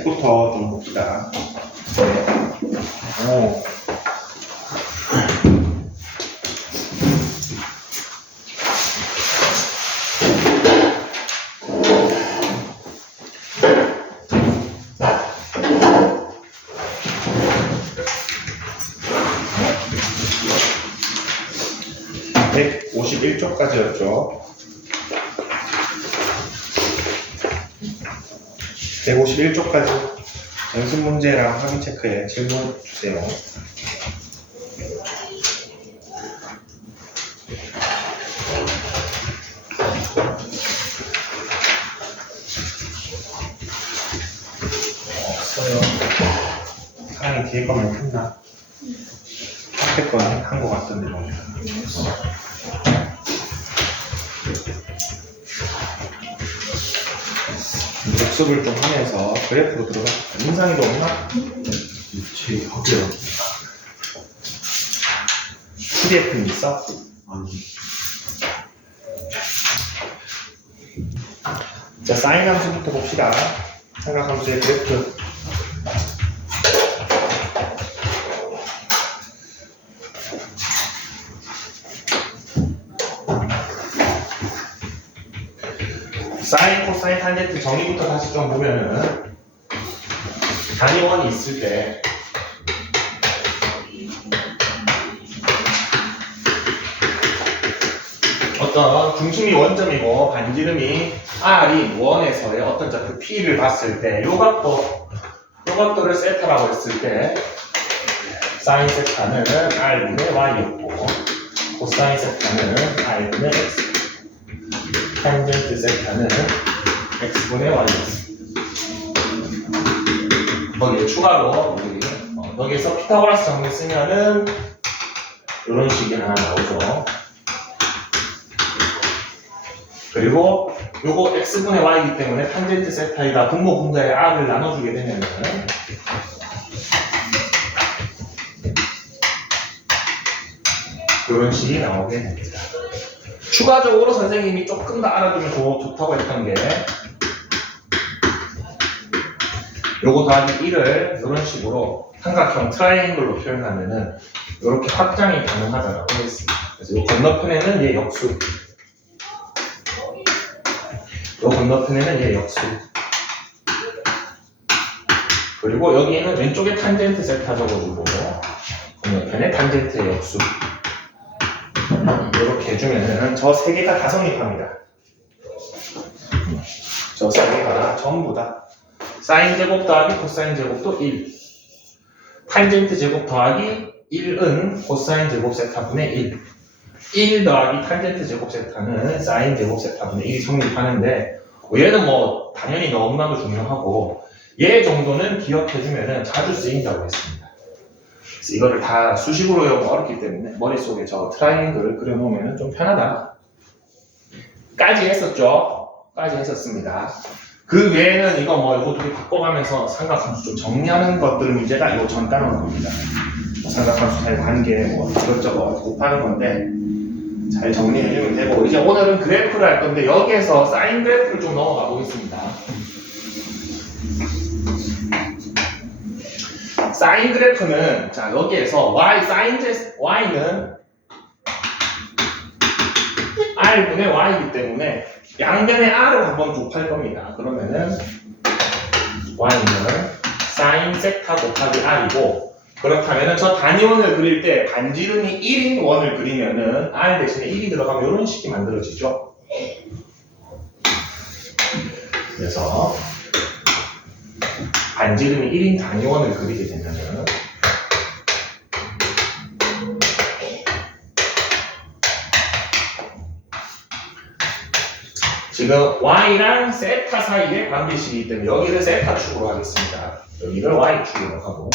제곱부터 좀 봅시다. 오. (151쪽까지였죠) 151쪽까지 연습 문제랑 확인 체크에 질문 주세요. 없어요. 사랑이 뒤에 거면 했나? 앞에 거는 한 거 같던데 좀. 복습을 좀 하면서 그래프로 들어가. 인상이도 없나? 제 허리요. PDF는 있어? 아니. 자, 사인 함수부터 봅시다. 삼각함수의 그래프. 사인, 코사인, 탄젠트 정의부터 다시 좀 보면은 단위원이 있을 때 어떤 중심이 원점이고 반지름이 R이 원에서의 어떤 좌표 P를 봤을 때 요 각도를 세타라고 했을 때 사인 세타는 R분의 Y였고 코사인 세타는 R분의 X, 탄젠트 세타는 X분의 Y였습니다. 거기에 추가로 여기에서 피타고라스 정리 쓰면은 이런 식이 하나 나오죠. 그리고 요거 X분의 Y이기 때문에 탄젠트 세타이가 분모 분자의 R을 나눠주게 되면은 이런 식이 나오게 됩니다. 추가적으로 선생님이 조금 더 알아두면 좋다고 했던 게 요거 더하기 1을 이런 식으로 삼각형 트라이앵글로 표현하면은 이렇게 확장이 가능하다고 했습니다. 그래서 요 건너편에는 얘 역수, 요 건너편에는 얘 역수, 그리고 여기에는 왼쪽에 탄젠트 세타 적어주고 건너편에 탄젠트의 역수 이렇게 해주면은 저 세 개가 다 성립합니다. 저 세 개가 전부 다 사인 제곱 더하기 코사인 제곱도 1, 탄젠트 제곱 더하기 1은 코사인 제곱 세타분의 1 더하기 탄젠트 제곱 세타는 사인 제곱 세타분의 1이 성립하는데 얘는 뭐 당연히 너무나도 중요하고 얘 정도는 기억해주면은 자주 쓰인다고 했습니다. 그래서 이거를 다 수식으로 외우면 어렵기 때문에 머릿속에 저 트라이앵글을 그려놓으면 좀 편하다. 까지 했었죠? 까지 했었습니다. 그 외에는 이거 이거 둘이 바꿔가면서 삼각함수 좀 정리하는 것들 문제가 이거 전 따놓은 겁니다. 삼각함수 사이 관계 이것저것 곱하는 건데 잘 정리해주면 되고 이제 오늘은 그래프를 할 건데 여기에서 사인 그래프를 좀 넘어가 보겠습니다. 사인 그래프는 자 여기에서 y는 r분의 y이기 때문에 양변의 r을 한번 곱할 겁니다. 그러면은 y는 사인 세타 곱하기 r이고 그렇다면은 저 단위원을 그릴 때 반지름이 1인 원을 그리면은 r 대신에 1이 들어가면 이런 식이 만들어지죠. 그래서 반지름이 1인 단위원을 그리게 되면은 지금 y랑 세타 사이의 관계식이기 때문에 여기를 세타축으로 하겠습니다. 여기를 y축으로 하고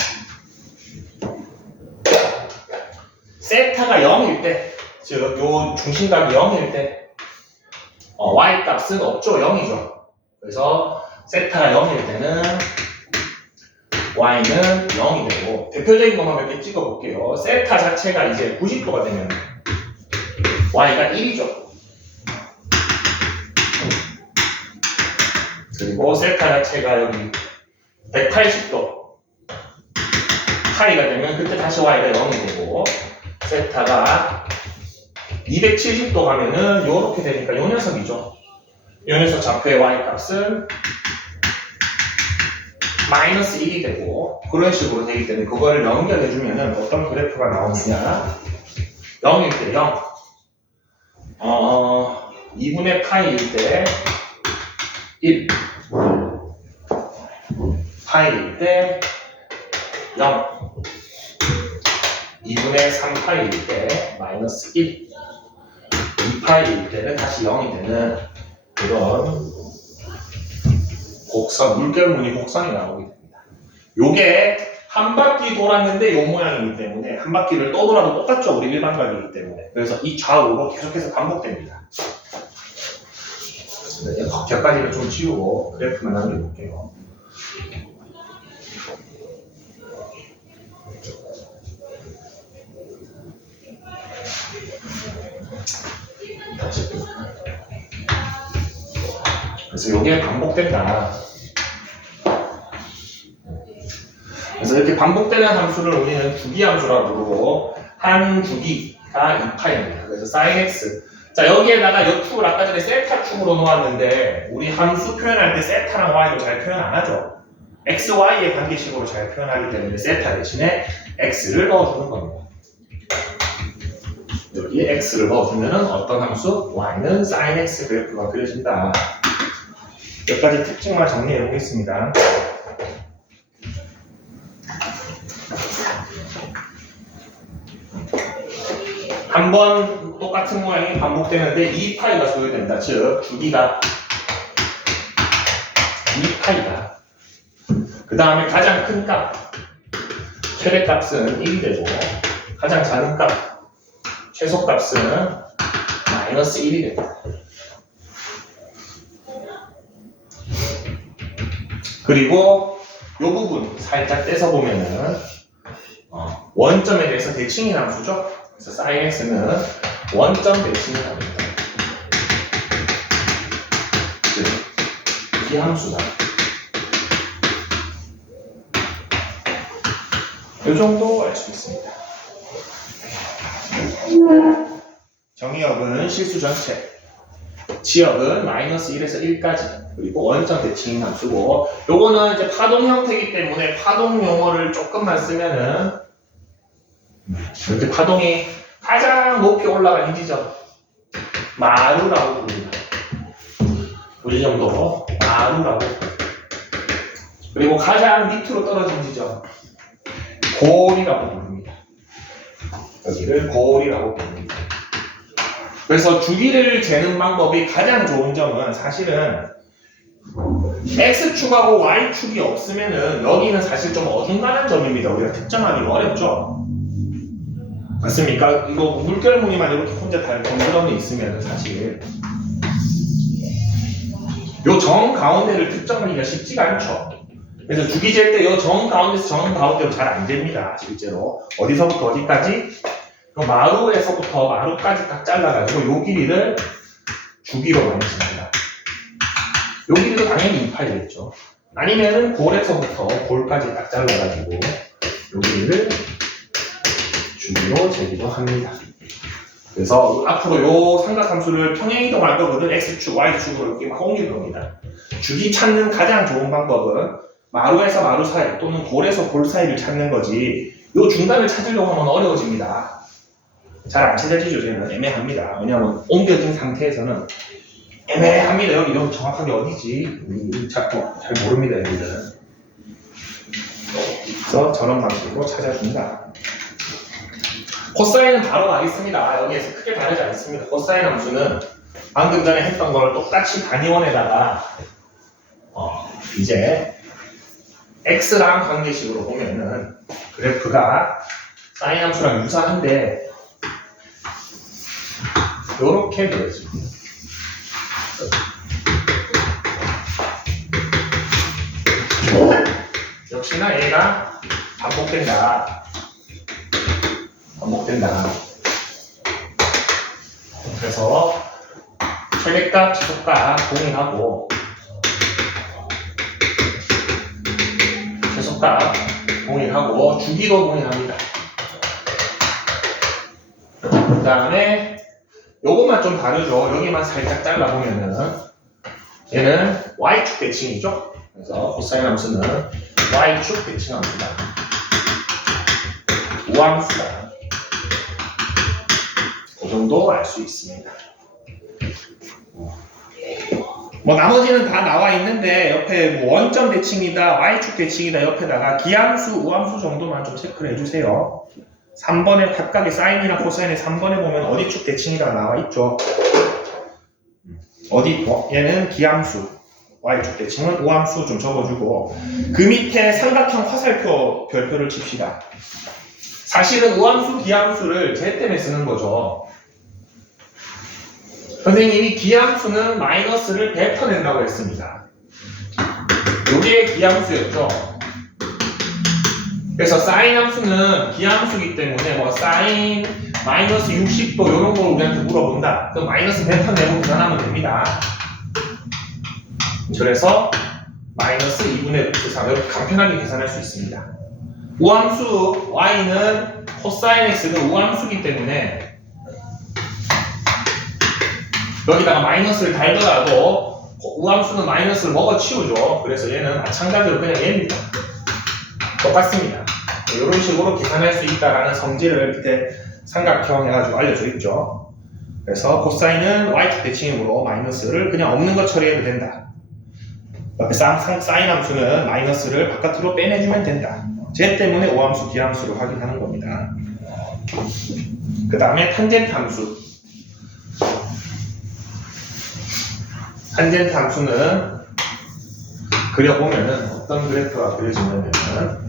세타가 0일 때, 즉 요 중심각이 0일 때 y 값은 없죠. 0이죠. 그래서 세타가 0일 때는 y는 0이 되고 대표적인 것만 몇 개 찍어볼게요. 세타 자체가 이제 90도가 되면 y가 1이죠. 그리고 세타 자체가 여기 180도 파이가 되면 그때 다시 y가 0이 되고 세타가 270도 가면은 요렇게 되니까 요 녀석이죠. 요 녀석 좌표의 y 값은 마이너스 1이 되고 그런 식으로 되기 때문에 그거를 연결해주면은 어떤 그래프가 나오느냐 0일 때 0 2분의 파이일 때 1 파이일 때 0 2분의 3파이일 때 마이너스 1 2파이일 때는 다시 0이 되는 그런 곡선, 물결무늬 곡선이 나오게 됩니다. 요게 한 바퀴 돌았는데 요 모양이기 때문에 한 바퀴를 또 돌아도 똑같죠. 우리 일반각이기 때문에. 그래서 이 좌우로 계속해서 반복됩니다. 네, 격가지를 좀 지우고 그래프만 남겨볼게요. 다시 그래서 이게 반복된다. 그래서 이렇게 반복되는 함수를 우리는 주기 함수라고 부르고 한 주기가 2파입니다. 그래서 sin x. 자 여기에다가 요 축을 아까 전에 세타 축으로 놓았는데 우리 함수 표현할 때 세타랑 y로 잘 표현 안 하죠. x, y의 관계식으로 잘 표현하기 때문에 세타 대신에 x를 넣어주는 겁니다. 여기에 x를 넣어주면 어떤 함수? y는 sin x 그래프가 그려진다. 몇 가지 특징만 정리해 보겠습니다. 한 번 똑같은 모양이 반복되는데 2파이가 소요된다. 즉 주기가 2파이다. 그 다음에 가장 큰 값, 최대값은 1이 되고 가장 작은 값, 최소값은 마이너스 1이 된다. 그리고 이 부분 살짝 떼서 보면은 원점에 대해서 대칭이 함수죠. 그래서 sin x는 원점 대칭이 합니다. 즉, 이 함수다. 이 정도 알 수 있습니다. 정의역은 실수 전체, 지역은 마이너스 1에서 1까지, 그리고 원점 대칭인 함수고, 요거는 이제 파동 형태이기 때문에 파동 용어를 조금만 쓰면은 이렇게 파동이 가장 높이 올라간 이 지점 마루라고 부릅니다. 이 지점도 마루라고. 그리고 가장 밑으로 떨어진 지점 골이라고 부릅니다. 여기를 골이라고 부릅니다. 그래서 주기를 재는 방법이 가장 좋은 점은 사실은 X축하고 Y축이 없으면은 여기는 사실 좀 어중간한 점입니다. 우리가 특정하기가 어렵죠. 맞습니까? 이거 물결무늬만 이렇게 혼자 다 덩그러니 있으면 사실 요 정 가운데를 특정하기가 쉽지가 않죠. 그래서 주기 잴 때 요 정 가운데서 정 가운데로 잘 안 됩니다. 실제로 어디서부터 어디까지? 마루에서부터 마루까지 딱 잘라가지고 요 길이를 주기로 많이 씁니다. 요 길이도 당연히 2파이겠죠. 아니면은 골에서부터 골까지 딱 잘라가지고 요 길이를 주기로 재기도 합니다. 그래서 앞으로 요 삼각함수를 평행이동할 거거든. X축, Y축으로 이렇게 막 옮길 겁니다. 주기 찾는 가장 좋은 방법은 마루에서 마루 사이 또는 골에서 골 사이를 찾는 거지 요 중간을 찾으려고 하면 어려워집니다. 잘 안 찾아지죠. 저희는 애매합니다. 왜냐하면 옮겨진 상태에서는 애매합니다. 여기 정확하게 어디지? 자꾸 잘 모릅니다. 여기는. 그래서 저런 방식으로 찾아준다. 코사인은 바로 가겠습니다. 여기에서 크게 다르지 않습니다. 코사인 함수는 방금 전에 했던 걸 똑같이 단위원에다가 이제 x랑 관계식으로 보면은 그래프가 사인 함수랑 유사한데 요렇게 그려집니다. 역시나 얘가 반복된다. 그래서 최대값, 최소값 동일하고 다 동일하고 주기도 동일합니다. 그 다음에 요것만 좀 다르죠. 여기만 살짝 잘라보면은 얘는 y축 대칭이죠. 그래서 코사인 함수는 y축 대칭 함수다. 우함수다. 그 정도 알 수 있습니다. 뭐 나머지는 다 나와 있는데 옆에 뭐 원점 대칭이다, y축 대칭이다 옆에다가 기함수, 우함수 정도만 좀 체크를 해주세요. 3번에 각각의 사인이나 코사인의 3번에 보면 어디 축 대칭이라고 나와 있죠. 어디 얘는 기함수, y축 대칭은 우함수 좀 적어주고 그 밑에 삼각형 화살표 별표를 칩시다. 사실은 우함수, 기함수를 쟤 때문에 쓰는 거죠. 선생님이 기함수는 마이너스를 뱉어낸다고 했습니다. 이게 기함수였죠. 그래서 사인 함수는 기함수이기 때문에 뭐 사인 마이너스 60도 이런 걸 우리한테 물어본다. 그럼 마이너스 뱉어내고 계산하면 됩니다. 그래서 마이너스 2분의 루트 3 이렇게 간편하게 계산할 수 있습니다. 우함수 y는 코사인 x가 우함수이기 때문에 여기다가 마이너스를 달더라도 우함수는 마이너스를 먹어치우죠. 그래서 얘는 마찬가지로 그냥 얘입니다. 똑같습니다. 이런 식으로 계산할 수 있다라는 성질을 밑에 삼각형 해가지고 알려져 있죠. 그래서 코사인은 y축 대칭이므로 마이너스를 그냥 없는 것 처리해도 된다. 옆에 사인 함수는 마이너스를 바깥으로 빼내주면 된다. 쟤 때문에 오함수, 기함수를 확인하는 겁니다. 그 다음에 탄젠트 함수. 탄젠트 함수는 그려보면은 어떤 그래프가 그려지냐면은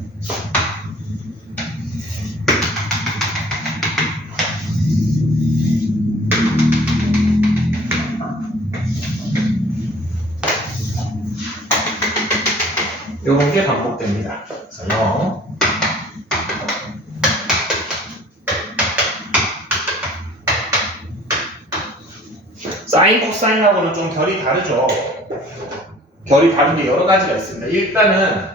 요런 게 반복됩니다. 그래서 0 사인, 코사인하고는 좀 결이 다르죠. 결이 다른 게 여러 가지가 있습니다. 일단은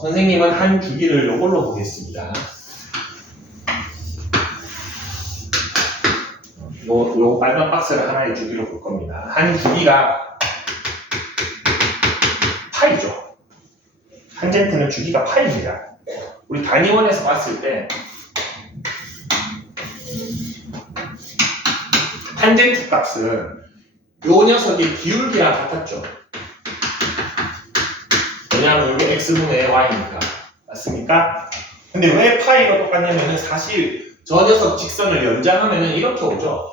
선생님은 한 주기를 요걸로 보겠습니다. 요 빨간 박스를 하나의 주기로 볼 겁니다. 한 주기가 파이죠. 탄젠트는 주기가 파입니다. 우리 단위원에서 봤을 때 탄젠트 값은 요 녀석의 기울기랑 같았죠. 왜냐하면 이게 x분의 y니까. 맞습니까? 근데 왜 파이가 똑같냐면은 사실 저 녀석 직선을 연장하면은 이렇게 오죠.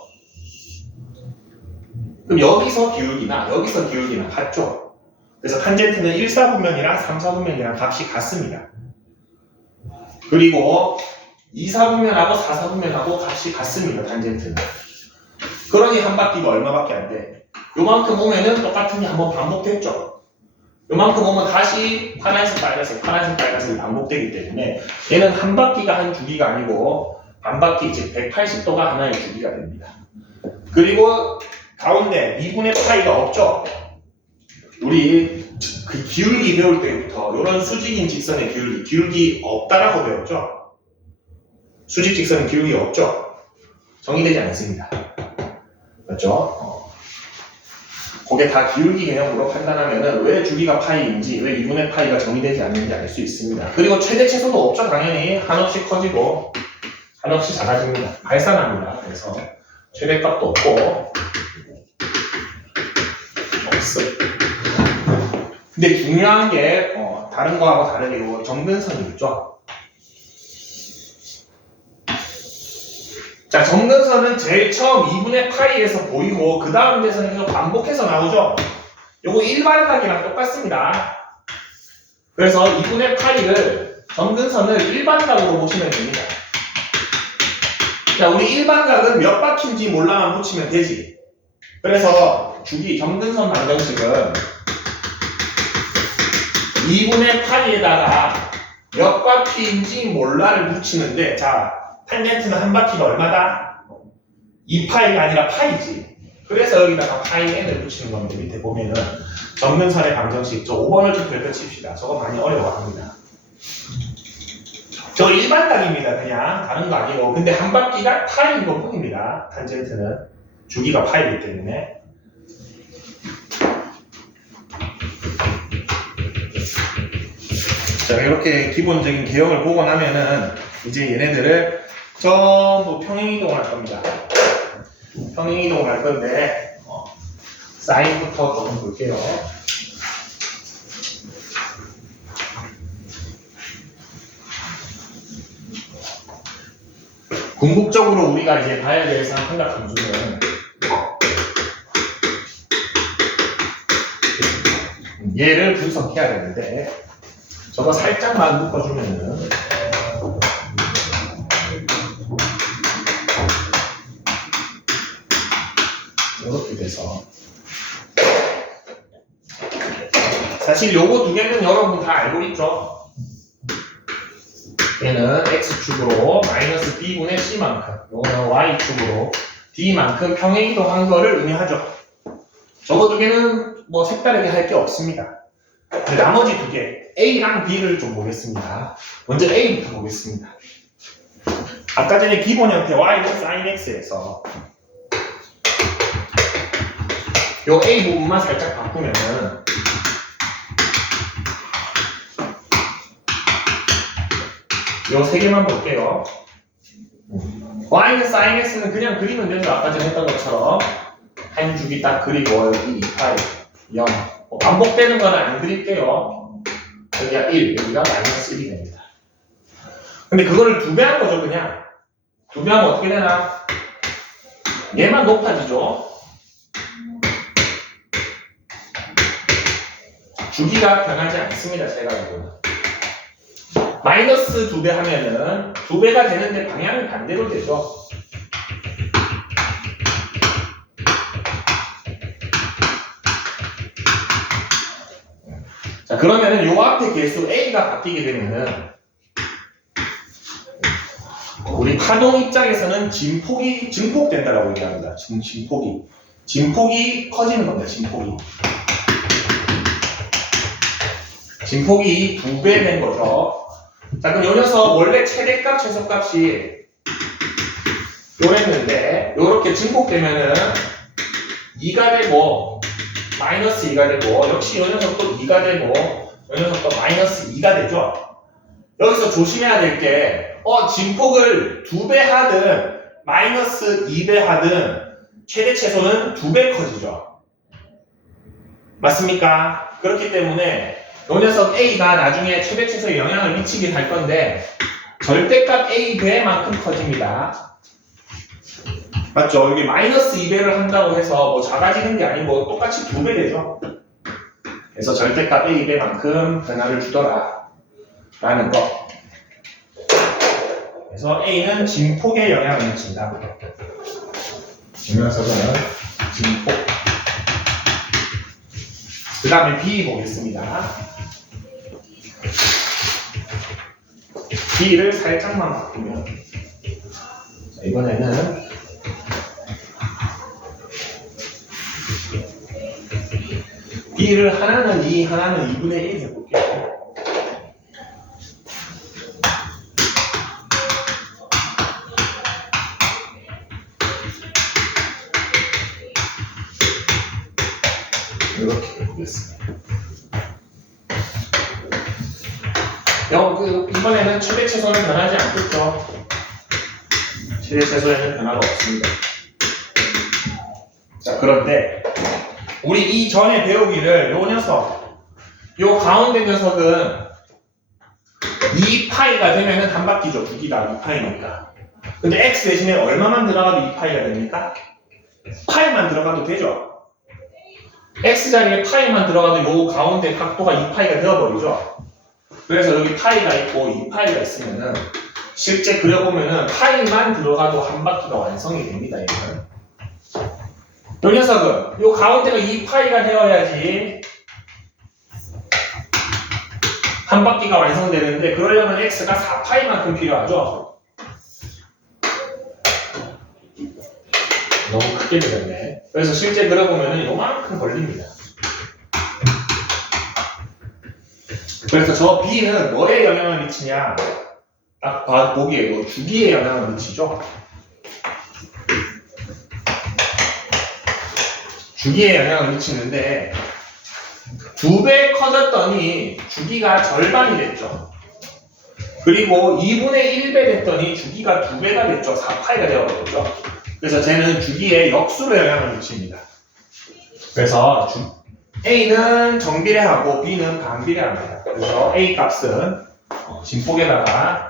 그럼 여기서 기울기나 여기서 기울기나 같죠. 그래서 탄젠트는 1사분면이랑 3사분면이랑 값이 같습니다. 그리고 2사분면하고 4사분면하고 값이 같습니다. 탄젠트는. 그러니 한 바퀴가 얼마밖에 안 돼. 요만큼 오면은 똑같은 게 한번 반복됐죠. 요만큼 오면 다시 파란색, 빨간색, 파란색, 빨간색이 반복되기 때문에 얘는 한 바퀴가 한 주기가 아니고 반 바퀴, 즉 180도가 하나의 주기가 됩니다. 그리고 가운데 2분의 파이가 없죠. 우리 그 기울기 배울 때부터 이런 수직인 직선의 기울기 없다라고 배웠죠. 수직 직선은 기울기 없죠. 정의되지 않습니다. 맞죠? 그게 다 기울기 개념으로 판단하면은 왜 주기가 파이인지, 왜 2분의 파이가 정의되지 않는지 알 수 있습니다. 그리고 최대 최소도 없죠. 당연히 한없이 커지고 한없이 작아집니다. 발산합니다. 그래서 최대값도 없고 없어요. 근데 중요한 게 다른 거하고 다르게 요 점근선이 있죠. 자, 점근선은 제일 처음 2분의 파이에서 보이고 그 다음 데서는 계속 반복해서 나오죠. 요거 일반각이랑 똑같습니다. 그래서 2분의 파이를 점근선을 일반각으로 보시면 됩니다. 자, 우리 일반각은 몇 바퀴인지 몰라만 붙이면 되지. 그래서 주기 점근선 방정식은 2분의 파이에다가 몇 바퀴인지 몰라를 붙이는데, 자, 탄젠트는 한 바퀴가 얼마다? 2파이가 아니라 파이지. 그래서 여기다가 파이 n을 붙이는 건데, 밑에 보면은 점근선의 방정식, 저 5번을 좀 별표 칩시다. 저거 많이 어려워합니다. 저 일반 딱입니다. 그냥 다른 거 아니고. 근데 한 바퀴가 파인 것 뿐입니다. 탄젠트는 주기가 파이기 때문에. 자, 이렇게 기본적인 개형을 보고 나면은 이제 얘네들을 전부 평행이동을 할 겁니다. 평행이동을 할 건데 사인부터 조금 볼게요. 궁극적으로 우리가 이제 봐야 될 삼각형 함수는 얘를 분석해야 되는데 저거 살짝만 묶어주면은 이렇게 돼서 사실 요거 두 개는 여러분 다 알고 있죠? 얘는 x축으로 마이너스 b분의 c만큼, 요거는 y축으로 d만큼 평행이동한 거를 의미하죠. 저거 두 개는 뭐 색다르게 할 게 없습니다. 근데 나머지 두 개, a랑 b를 좀 보겠습니다. 먼저 a부터 보겠습니다. 아까 전에 기본 형태 y는 sin x에서 요 a 부분만 살짝 바꾸면은 요 세 개만 볼게요. y는 sin x는 그냥 그리면 되죠. 아까 전에 했던 것처럼 한 주기 딱 그리고 여기 2파이 0 반복되는 거는 안 그릴게요. 여기가 1, 여기가 마이너스 1이 됩니다. 근데 그거를 두 배 한 거죠. 그냥 두 배 하면 어떻게 되나? 얘만 높아지죠. 주기가 변하지 않습니다. 제가 보면 마이너스 두 배 하면은 두 배가 되는데 방향이 반대로 되죠. 자, 그러면은 요 앞에 개수 a가 바뀌게 되면은 우리 파동 입장에서는 증폭된다라고 얘기합니다. 진폭이 커지는 겁니다. 진폭이 두 배 된 거죠. 자, 그럼 요 녀석 원래 최대값, 최소값이 요랬는데 요렇게 증폭되면은 2가 되고 마이너스 2가 되고 역시 요 녀석도 2가 되고 요 녀석도 마이너스 2가 되죠. 여기서 조심해야 될 게 진폭을 2배 하든 마이너스 2배 하든 최대 최소는 2배 커지죠. 맞습니까? 그렇기 때문에 요 녀석 A가 나중에 최대 최소에 영향을 미치게 할 건데 절대값 A 배만큼 커집니다. 맞죠? 여기 마이너스 2배를 한다고 해서 뭐 작아지는 게 아니고 똑같이 2배 되죠. 그래서 절대값 A 배만큼 변화를 주더라 라는 거. 그래서 A는 진폭에 영향을 미친다. 이 녀석은 진폭. 그 다음에 B 보겠습니다. B를 살짝만 바꾸면 자, 이번에는 B를 하나는 2, 하나는 2분의 1 해볼게요. 이렇게 해보겠습니다. 이번에는 최대 최소는 변하지 않겠죠. 최대 최소에는 변화가 없습니다. 자, 그런데 우리 이전에 배우기를 요 녀석, 요 가운데 녀석은 2파이가 되면은 한 바퀴죠. 주기가 2파이니까. 근데 x 대신에 얼마만 들어가도 2파이가 됩니까? 파이만 들어가도 되죠. x 자리에 파이만 들어가도 요 가운데 각도가 2파이가 되어버리죠. 그래서 여기 파이가 있고 2파이가 있으면은 실제 그려보면은 파이만 들어가도 한 바퀴가 완성이 됩니다. 얘는. 요 녀석은 요 가운데가 2파이가 되어야지 한 바퀴가 완성되는데 그러려면 x가 4파이만큼 필요하죠. 너무 크게 그렸네. 그래서 실제 그려보면은 요만큼 걸립니다. 그래서 저 B는 뭐에 영향을 미치냐? 딱 보기에도 주기에 영향을 미치죠. 주기에 영향을 미치는데 2배 커졌더니 주기가 절반이 됐죠. 그리고 2분의 1배 됐더니 주기가 2배가 됐죠. 4파이가 되어버렸죠. 그래서 쟤는 주기에 역수로 영향을 미칩니다. 그래서 A는 정비례하고 B는 반비례합니다. 그래서 A 값은 진폭에다가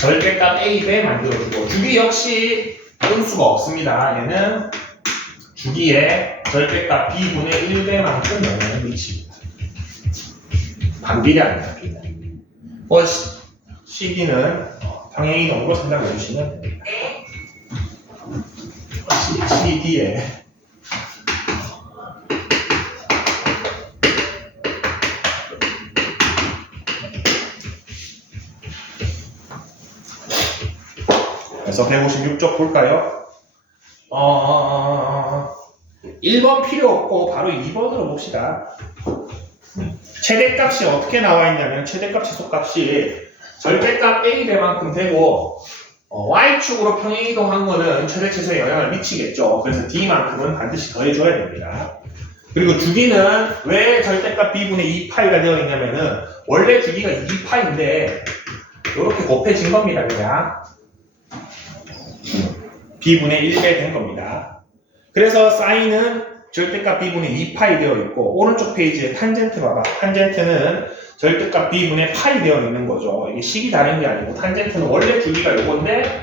절대값 A배 만들어주고 주기 역시 음수가 없습니다. 얘는 주기에 절대값 B분의 1배만큼 영향을 미칩니다. 반비례합니다. B는. CD는 평행이동으로 생각해 주시면 됩니다. CD에 그래서 156쪽 볼까요? 1번 필요 없고 바로 2번으로 봅시다. 최대값이 어떻게 나와 있냐면 최대값 최소값이 절대값 A배만큼 되고 Y축으로 평행이동한 거는 최대 최소에 영향을 미치겠죠. 그래서 D만큼은 반드시 더해줘야 됩니다. 그리고 주기는 왜 절대값 B분의 2파이가 되어 있냐면은 원래 주기가 2파인데 이렇게 곱해진 겁니다. 그냥 B분의 1배 된 겁니다. 그래서 사인은 절대값 B분의 2파이 되어 있고 오른쪽 페이지에 탄젠트 봐봐. 탄젠트는 절대값 B분의 파이 되어 있는 거죠. 이게 식이 다른 게 아니고 탄젠트는 원래 주기가 요건데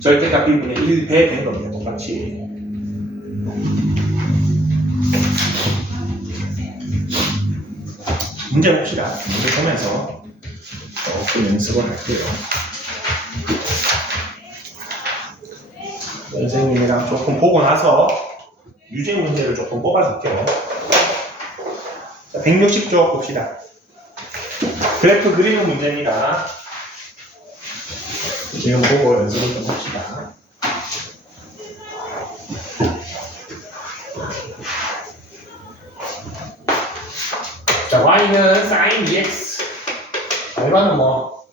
절대값 B분의 1배 된 겁니다. 똑같이. 문제 봅시다. 문제 보면서 조금 연습을 할게요. 선생님이랑 조금 보고 나서 유제 문제를 조금 뽑아줄게요. 자, 160쪽 봅시다. 그래프 그리는 문제입니다. 지금 보고 연습을 좀 합시다. 자, y는 sin 2x. 알바는 뭐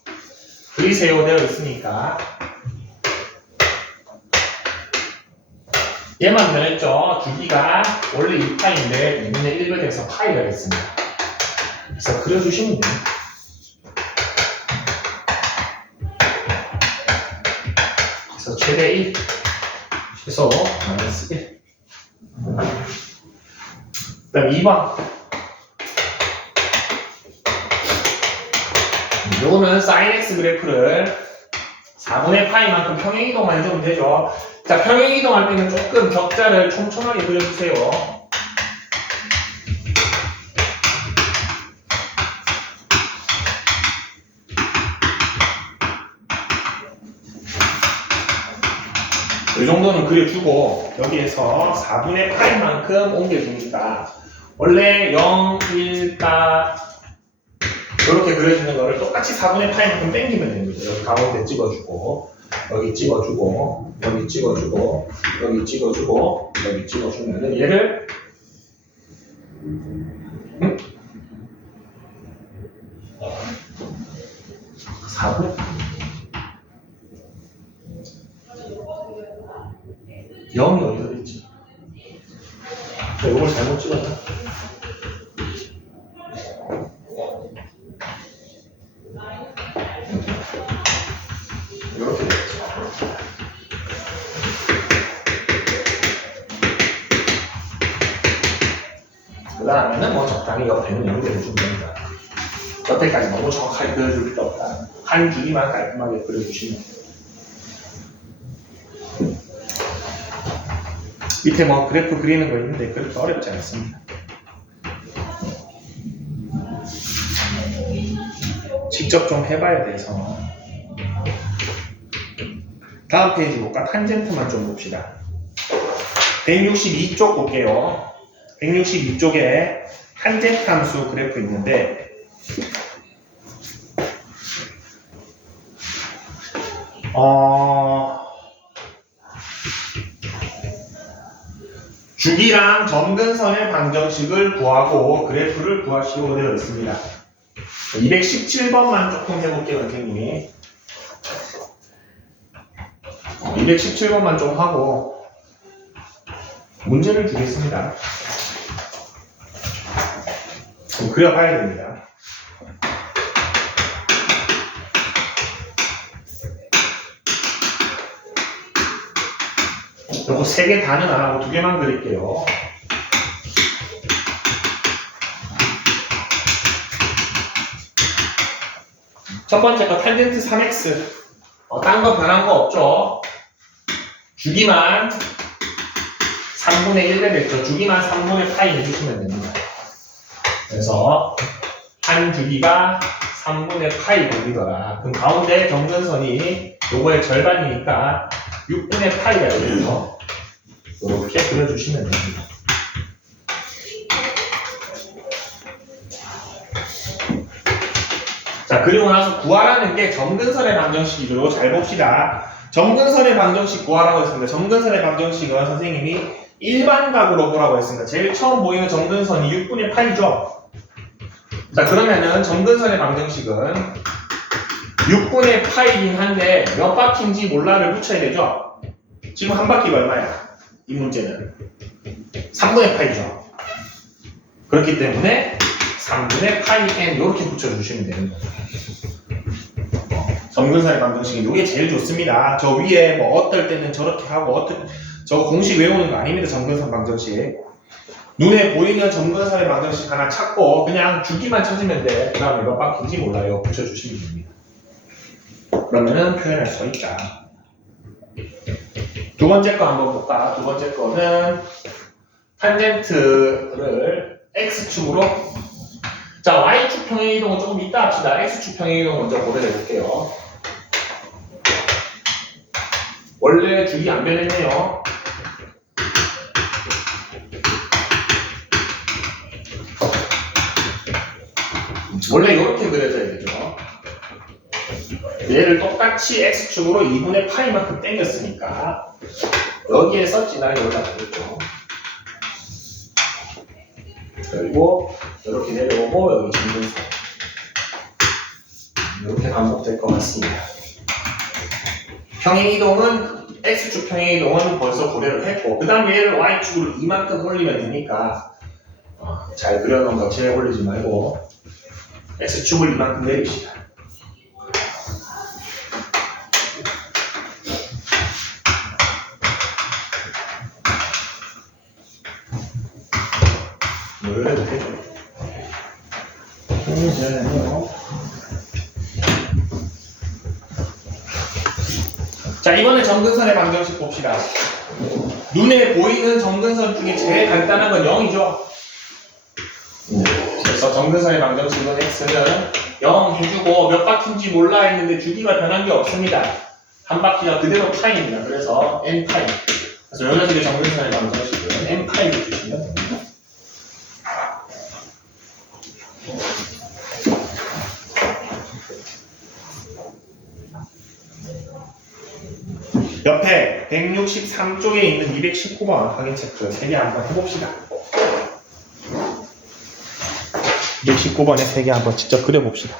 그리세요 되어 있으니까 얘만 변했죠. 주기가 원래 2파인데 2분의 1배 돼서 파이가 됐습니다. 그래서 그려주시면 돼요. 그래서 최대 1, 최소 마이너스 1. 그 다음 2번. 요거는 sin x 그래프를 4분의 파이만큼 평행이동만 해주면 되죠. 자, 평행이동할 때는 조금 격자를 촘촘하게 그려주세요. 이 정도는 그려주고 여기에서 4분의 파이만큼 옮겨줍니다. 원래 0, 1, 4 이렇게 그려주는 거를 똑같이 4분의 파이만큼 당기면 됩니다. 여기 가운데 찍어주고 여기 찍어주고 여기 찍어주고 여기 찍어주고 여기 찍어주면 얘를 4분의 0이 어디서 있지? 자, 이걸 잘못 찍었나? 이렇게 됐죠. 그 다음에는 뭐 적당히 옆에는 연결해 주면 됩니다. 옆에까지 너무 정확하게 그려줄 필요 없다. 한 줄기만 깔끔하게 그려주시면 돼요. 밑에 뭐 그래프 그리는 거 있는데 그렇게 어렵지 않습니다. 직접 좀 해봐야 돼서. 다음 페이지 볼까? 탄젠트만 좀 봅시다. 162쪽 볼게요. 162쪽에 탄젠트 함수 그래프 있는데 주기랑 점근선의 방정식을 구하고 그래프를 구하시오 되어 있습니다. 217번만 조금 해볼게요, 선생님이. 217번만 좀 하고 문제를 주겠습니다. 그려봐야 됩니다. 요거 3개 다는 안 하고 2개만 그릴게요. 첫 번째 거 탄젠트 3x. 딴 거 변한 거 없죠? 주기만 3분의 1 되겠죠? 주기만 3분의 파이 해주시면 됩니다. 그래서 한 주기가 3분의 파이 걸리더라. 그럼 가운데 점근선이 요거의 절반이니까 6분의 파이가 되겠죠? 이렇게 그려주시면 됩니다. 자, 그리고 나서 구하라는 게 점근선의 방정식이죠. 잘 봅시다. 점근선의 방정식 구하라고 했습니다. 점근선의 방정식은 선생님이 일반각으로 보라고 했습니다. 제일 처음 보이는 점근선이 6분의 파이죠. 자, 그러면은 점근선의 방정식은 6분의 파이긴 한데 몇 바퀴인지 몰라를 붙여야 되죠. 지금 한 바퀴가 얼마야? 이 문제는 3분의 파이죠. 그렇기 때문에 3분의 파이 n 이렇게 붙여주시면 되는 거죠. 점근선의 방정식이 이게 제일 좋습니다. 저 위에 뭐 어떨 때는 저렇게 하고 저 공식 외우는 거 아닙니다. 점근선 방정식. 눈에 보이는 점근선의 방정식 하나 찾고 그냥 주기만 찾으면 돼. 그 다음에 몇 바퀴인지 몰라요. 붙여주시면 됩니다. 그러면은 표현할 수 있다. 두 번째 거 한번 볼까? 두 번째 거는 탄젠트를 x축으로. 자, y축 평행 이동은 조금 이따 합시다. x축 평행 이동 먼저 고려해 볼게요. 원래 주기 안 변했네요. 원래 이렇게 그려져야 되죠. 얘를 똑같이 x축으로 2분의 파이만큼 당겼으니까 여기에서 진하게 올라가겠죠. 그리고 이렇게 내려오고 여기 점근선 이렇게 반복될 것 같습니다. 평행이동은 x축 평행이동은 벌써 고려를 했고 그 다음에 얘를 y축으로 이만큼 올리면 되니까 잘 그려놓은 거 제일 올리지 말고 x축을 이만큼 내립시다. 이렇게 해줘. 자, 이번에 점근선의 방정식 봅시다. 눈에 보이는 점근선 중에 제일 간단한 건 0이죠. 그래서 점근선의 방정식은 x는 0 해주고 몇 바퀴인지 몰라 했는데 주기가 변한 게 없습니다. 한 바퀴가 그대로 파이입니다. 그래서 n 파이. 그래서 요 녀석의 점근선의 방정식은 n 파이를 주시면 됩니다. 옆에 163쪽에 있는 219번 확인 체크 3개 한번 해봅시다. 219번에 3개 한번 직접 그려봅시다.